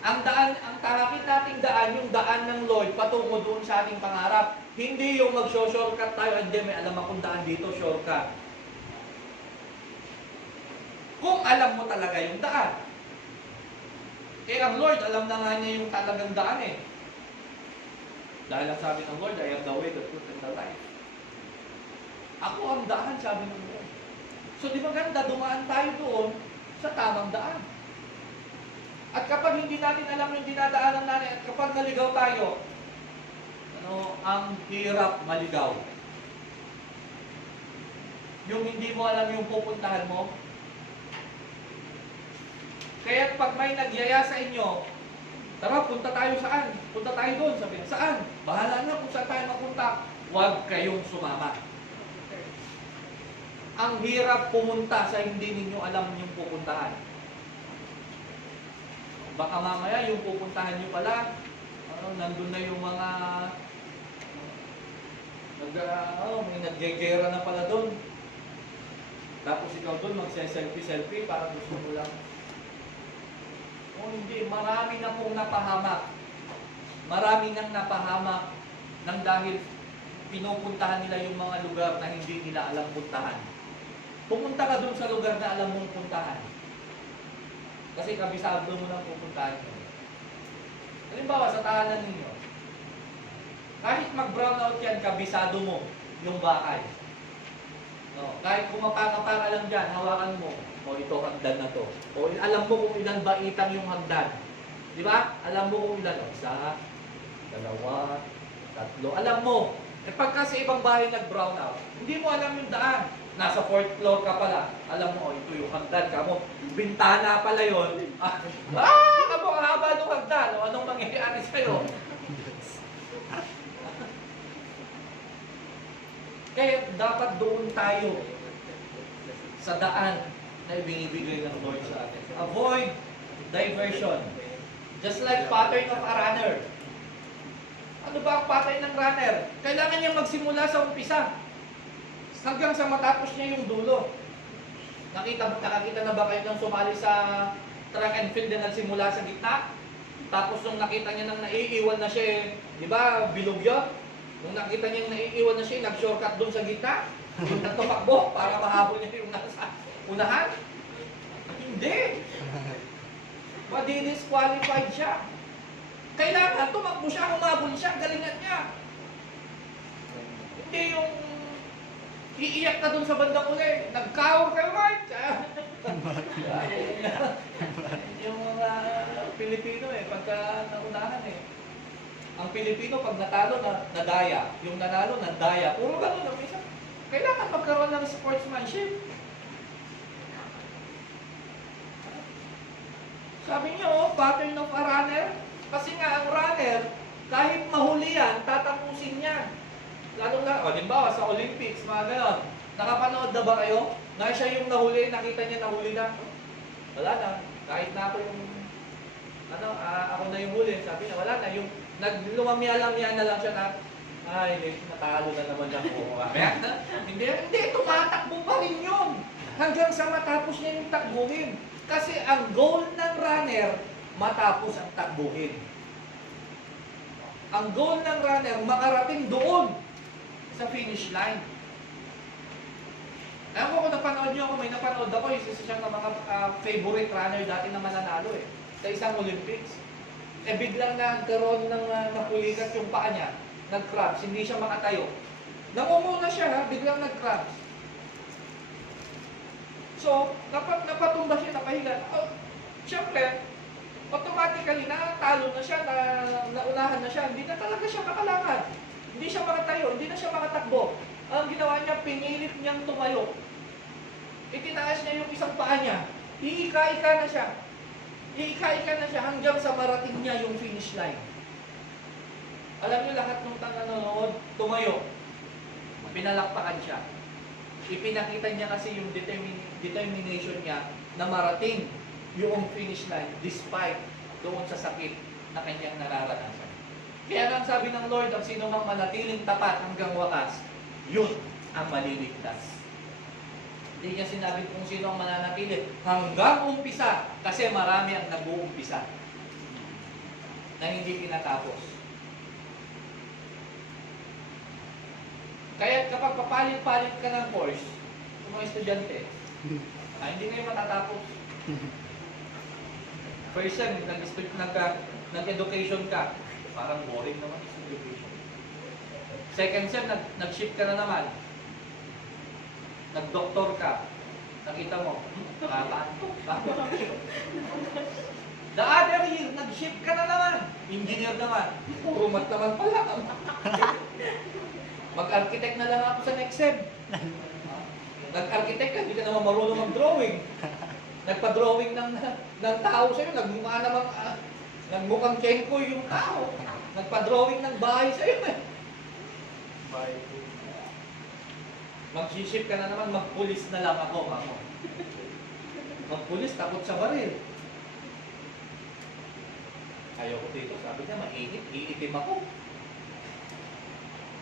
Ang kakakit nating daan, yung daan ng Lord patungo doon sa ating pangarap. Hindi yung mag-shortcut tayo, hindi may alam akong daan dito, shortcut. Kung alam mo talaga yung daan. Eh ang Lord, alam na nga niya yung talagang daan eh. Dahil ang sabi ng Lord, I am the way, the truth, and the life. Ako ang daan, sabi ng Lord. So di maganda, dumaan tayo doon sa tamang daan. At kapag hindi natin alam yung dinadaanan natin, at kapag naligaw tayo, ang hirap maligaw. Yung hindi mo alam yung pupuntahan mo. Kaya pag may nagyaya sa inyo, tara, punta tayo saan? Punta tayo doon. Sabi, saan? Bahala na kung saan tayo mapunta. Huwag kayong sumama. Ang hirap pumunta sa hindi ninyo alam yung pupuntahan. Baka mamaya yung pupuntahan nyo pala, nandun na yung mga may naggegera na pala doon. Tapos ikaw doon magse-selfie para gusto mo lang. Hindi, marami na pong napahamak. Marami nang napahamak nang dahil pinupuntahan nila yung mga lugar na hindi nila alam puntahan. Pumunta ka doon sa lugar na alam mong puntahan. Kasi kabisado mo lang pupuntahan nyo. Halimbawa, sa tahanan ninyo, kahit mag-brown out yan, kabisado mo yung bahay. No, kahit kumapaka-paka lang dyan, hawakan mo, o ito, hagdan na to. O alam mo kung ilan ba itang yung hagdan. Di ba? Alam mo kung ilan. Isa, dalawa, tatlo. Alam mo. E pagka sa ibang bahay nag-brown out, hindi mo alam yung daan. Nasa 4th floor ka pala. Alam mo, ito yung hagdan ka mo. Bintana pala yun. Kamo, ang haba ng hagdan. O anong mangyayari sa'yo? Kaya dapat doon tayo sa daan na ibinibigay ng Lord sa atin. Avoid diversion. Just like pattern of a runner. Ano ba ang pattern ng runner? Kailangan niyang magsimula sa umpisa. Hanggang sa matapos niya yung dulo. Nakakita na ba kayo nang sumali sa track and field na nagsimula sa gitna? Tapos nung nakita niya nang naiiwan na siya, di ba, bilog yun? Nung nakita niya naiiwan na siya, nag-shortcut doon sa gitna, doon nagtumakbo para mahabol niya yung nasa unahan. Hindi. Disqualified siya. Kailangan tumakbo siya, humabol siya, galingan niya. Hindi yung iiyak ka doon sa bandang uli, nagkawag kayo, right? Yung mga Pilipino pagka naunahan Ang Pilipino, pag natalo, nadaya. Yung nanalo, nandaya. Puro ganun. Kailangan magkaroon ng sportsmanship. Sabi niyo, pattern of a runner. Kasi nga, ang runner, kahit mahuli yan, tatapusin niya. Lalo na, halimbawa sa Olympics, mga ganon. Nakapanood na ba kayo? Na siya yung nahuli, nakita niya nahuli na. Wala na. Kahit na ako yung, ako na yung huli. Sabi niya, wala na. Yung lumamya-lamya na lang siya na, ay, natalo na naman ako. Hindi, tumatakbo pa rin yun. Hanggang sa matapos niya yung takbuhin. Kasi ang goal ng runner, matapos ang takbuhin. Ang goal ng runner, makarating doon sa finish line. Alam ko kung napanood nyo ako, may napanood ako, isa siya ng mga favorite runner dati na mananalo sa isang Olympics. Biglang nagkaroon ng napulikat yung paa niya, nag-crabs, hindi siya makatayo. Nangunguna siya, biglang nag-crabs. So, napatumba siya, napahiga. Siyempre, automatically, natalo na siya, naunahan na siya, hindi na talaga siya makalakad. Hindi siya makatayo, hindi na siya makatakbo. Ang ginawa niya, pinilit niyang tumayo. Itinaas niya yung isang paa niya. Iika-ika na siya. Iika-ika na siya hanggang sa marating niya yung finish line. Alam niyo lahat ng nanonood, tumayo. Pinalakpakan siya. Ipinakita niya kasi yung determination niya na marating yung finish line despite doon sa sakit na kanyang nararanasan. Kaya nga sabi ng Lord, ang sino mang manatiling tapat hanggang wakas, yun ang maliligtas. Hindi niya sinabi kung sino ang mananatili hanggang umpisa kasi marami ang nag-uumpisa na hindi tinatapos. Kaya kapag papalit-palit ka ng course, yung mga estudyante, hindi kayo matatapos. First sem, nag-education ka, parang boring naman yung education. Second sem, nag-shift ka na naman. Nag-doktor ka. Nakita mo, the other year, nag-shift ka na naman. Engineer naman. Puro mat naman pala. Mag-architect na lang ako sa next sem. Nag-architect ka, hindi ka naman marunong mag-drawing. Nagpa-drawing ng tao sa'yo, nagmukhang Kenko yung tao. Nagpa-drawing ng bahay sa'yo eh. Mag-ship ka na naman, mag-pulis na lang ako. Mag-pulis, takot sa baril. Ayoko dito, sabi niya, mainit, iitim ako.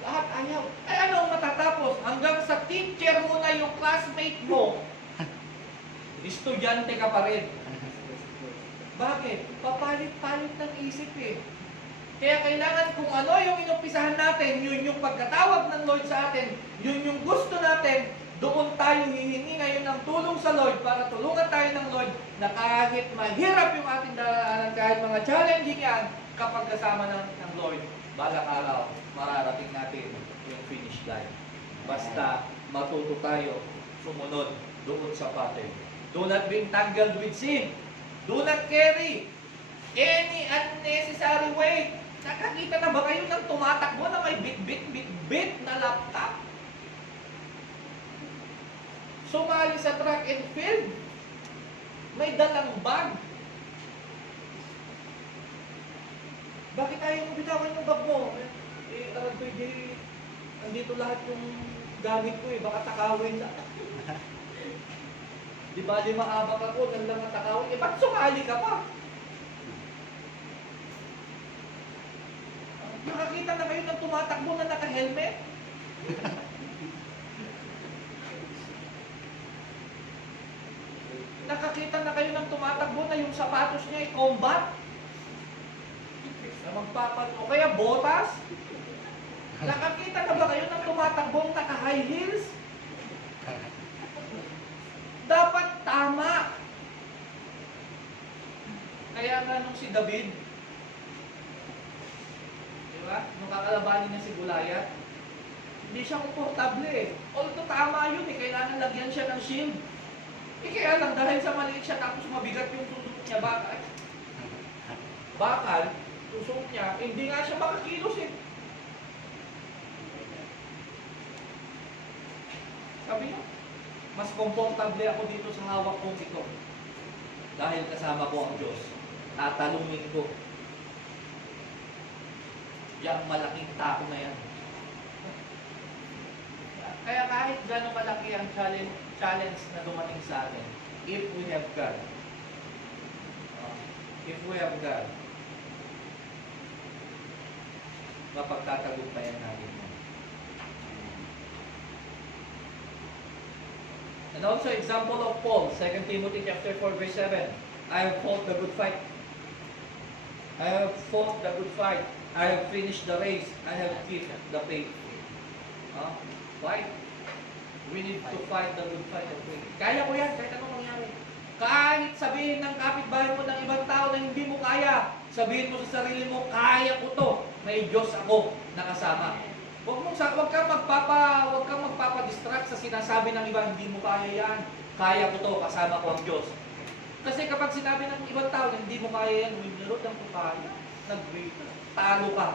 Lahat ayaw. Ay ano matatapos? Hanggang sa teacher mo na yung classmate mo. Estudyante ka pa rin. Bakit? Papalit-palit ng isip eh. Kaya kailangan kung ano yung inumpisahan natin, yun yung pagkatawag ng Lord sa atin, yun yung gusto natin, doon tayo hihingi ngayon ng tulong sa Lord para tulungan tayo ng Lord na kahit mahirap yung ating daraanan, kahit mga challenging yan, kapag kasama ng Lord, balang araw, mararating natin yung finish line. Basta matuto tayo sumunod doon sa pattern. Do not be entangled with sin. Do not carry any unnecessary weight. Nakakita na ba kayo ng tumatakbo na may bit na laptop? Sumali sa track and field. May dalang bag. Bakit ayaw mo bitawan yung bag mo? Alam ko, andito lahat yung gamit ko baka takawin na. Di ba, di maabak ako, lang ang takawin. Ba't sumali ka pa? Nakakita na kayo ng tumatakbo na naka-helmet? Nakakita na kayo ng tumatakbo na yung sapatos niya ay combat? Na o kaya botas? Nakakita na ba kayo ng tumatakbong naka-high heels? Dapat tama. Kaya nga nung si David, di ba? Nung kakalabanin niya si Goliath, hindi siya komportable eh. Although tama yun eh, kailangan lagyan siya ng shield. Kaya lang dahil sa maliit siya tapos mabigat yung tutok niya bakal. Bakal, susuot niya, hindi nga siya makakilos eh. Sabi niya, mas komportable ako dito sa hawak kong ito. Dahil kasama ko ang Diyos. Tatalungin ko. Yang malaking tao na yan. Kaya kahit gano'ng malaki ang challenge na dumating sa atin, if we have God, mapagtatagumpayan natin yan. And also example of Paul, 2 Timothy chapter 4 verse 7. I have fought the good fight. I have fought the good fight. I have finished the race. I have kept the faith. Fight. We need to fight the good fight of faith. Kaya ko yan, kahit anong mangyari. Kahit sabihin ng kapitbahay mo ng ibang tao na hindi mo kaya, sabihin mo sa sarili mo, kaya ko to. May Diyos ako nakasama. Huwag kang magpapa-distract sa sinasabi ng iba, hindi mo kaya yan. Kaya ko to, kasama ko ang Diyos. Kasi kapag sinabi ng ibang tao na hindi mo kaya yan, winilot ang kaya, talo ka.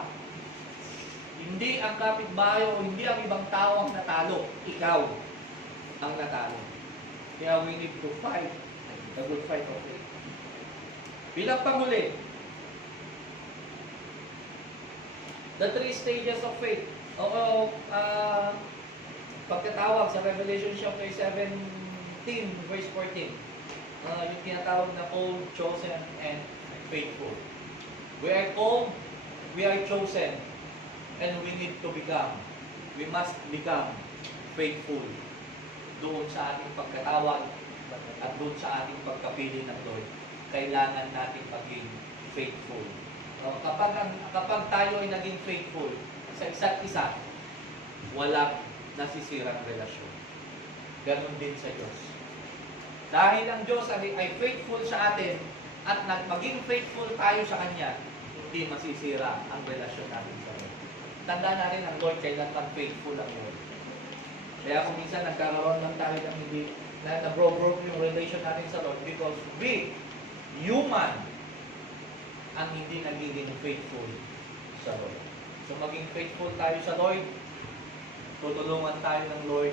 Hindi ang kapitbahay o hindi ang ibang tao ang natalo. Ikaw ang natalo. Kaya we need to fight the good fight of faith. Bilang panghuli, the 3 stages of faith. Pagkatawag sa Revelation chapter 17 verse 14. Yung tinatawag na called, chosen, and faithful. We are called, we are chosen, and we must become faithful doon sa ating pagkatawag at doon sa ating pagkapili ng Lord. Kailangan natin maging faithful. Kapag tayo ay naging faithful sa isa't isa, walang nasisirang relasyon. Ganon din sa Diyos. Dahil ang Diyos ay faithful sa atin at maging faithful tayo sa Kanya, hindi masisira ang relasyon natin sa Lord. Tandaan natin ang Lord, kailanman faithful ang Lord. Kaya kung minsan nagkakaroon lang tayo ng hindi, na nabro-broke yung relation natin sa Lord because we, human, ang hindi nagiging faithful sa Lord. So maging faithful tayo sa Lord, tutulungan tayo ng Lord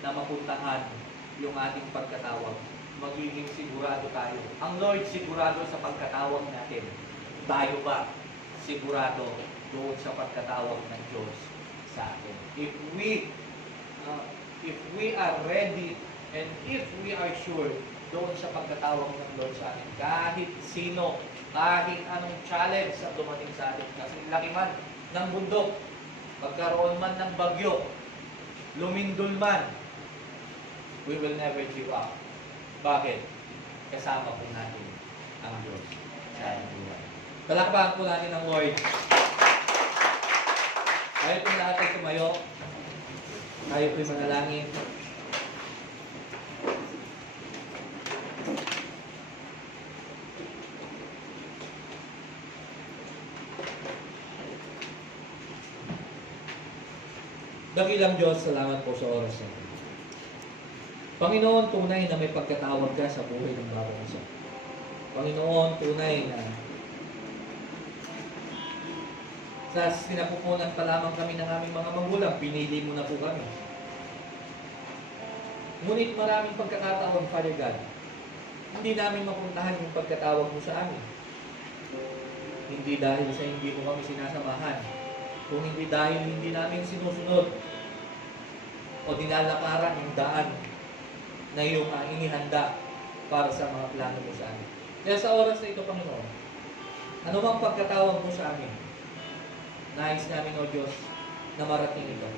na mapuntahan yung ating pagkatawag. Magiging sigurado tayo. Ang Lord sigurado sa pagkatawag natin. Tayo ba sigurado doon sa pagkatawag ng Diyos sa atin? If we are ready and if we are sure doon sa pagkatawag ng Lord sa atin, kahit sino, kahit anong challenge ang dumating sa atin, kasi laki man ng bundok, magkaroon man ng bagyo, lumindol man, we will never give up. Bakit? Kasama po natin ang Diyos sa ating buhay. Palakpakan po natin ang Lord. Tayo po lahat ay tumayo. Tayo po'y manalangin. Dakilang Diyos, salamat po sa oras na ito. Panginoon, tunay na may pagkatawag ka sa buhay ng bawat isa. Panginoon, tunay na sa sinapupunan pa lamang kami ng aming mga magulang, pinili mo na po kami. Ngunit maraming pagkakataon, Father God, hindi namin mapuntahan yung pagkatawag mo sa amin. Hindi dahil sa hindi mo kami sinasamahan, kung hindi dahil hindi namin sinusunod o dinalakaran yung daan na iyong inihanda para sa mga plano mo sa amin. Kaya sa oras na ito, Panginoon, ano bang pagkatawag mo sa amin? Nais namin, O Diyos, na marating ito.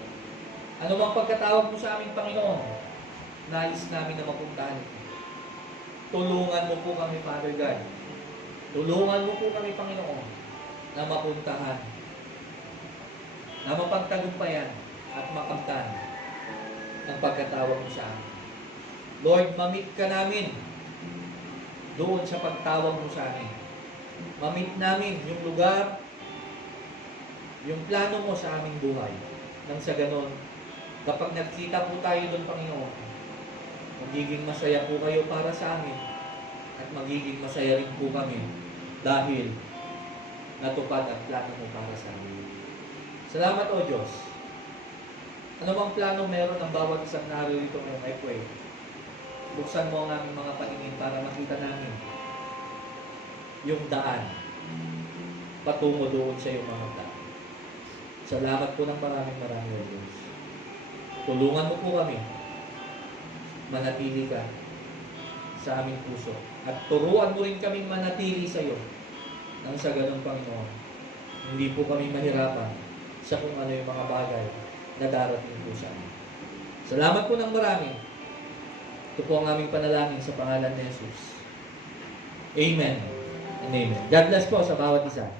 Ano bang pagkatawag mo sa amin, Panginoon? Nais namin na mapuntahan ito. Tulungan mo po kami, Father God. Tulungan mo po kami, Panginoon, na mapuntahan, na mapagtagumpayan at makamtan ang pagkatawag mo sa amin. Lord, mamit ka namin doon sa pagtawag mo sa amin. Mamit namin yung lugar, yung plano mo sa aming buhay. Nang sa ganon, kapag nagkita po tayo doon, Panginoon, magiging masaya po kayo para sa amin at magiging masaya rin po kami dahil natupad ang plano mo para sa amin. Salamat o Diyos. Ano bang plano meron ng bawat isang narito ngayon? I pray. Buksan mo ang aming mga paningin para makita namin yung daan patungo doon sa iyong mga tao. Salamat po ng maraming o Diyos. Tulungan mo po kami manatili ka sa aming puso. At turuan mo rin kaming manatili sa iyo nang sa ganun, Panginoon, hindi po kami mahirapan sa kung ano yung mga bagay na darating po sa amin. Salamat po ng marami. Ito po ang aming panalangin sa pangalan ni Jesus. Amen and amen. God bless po sa bawat isa.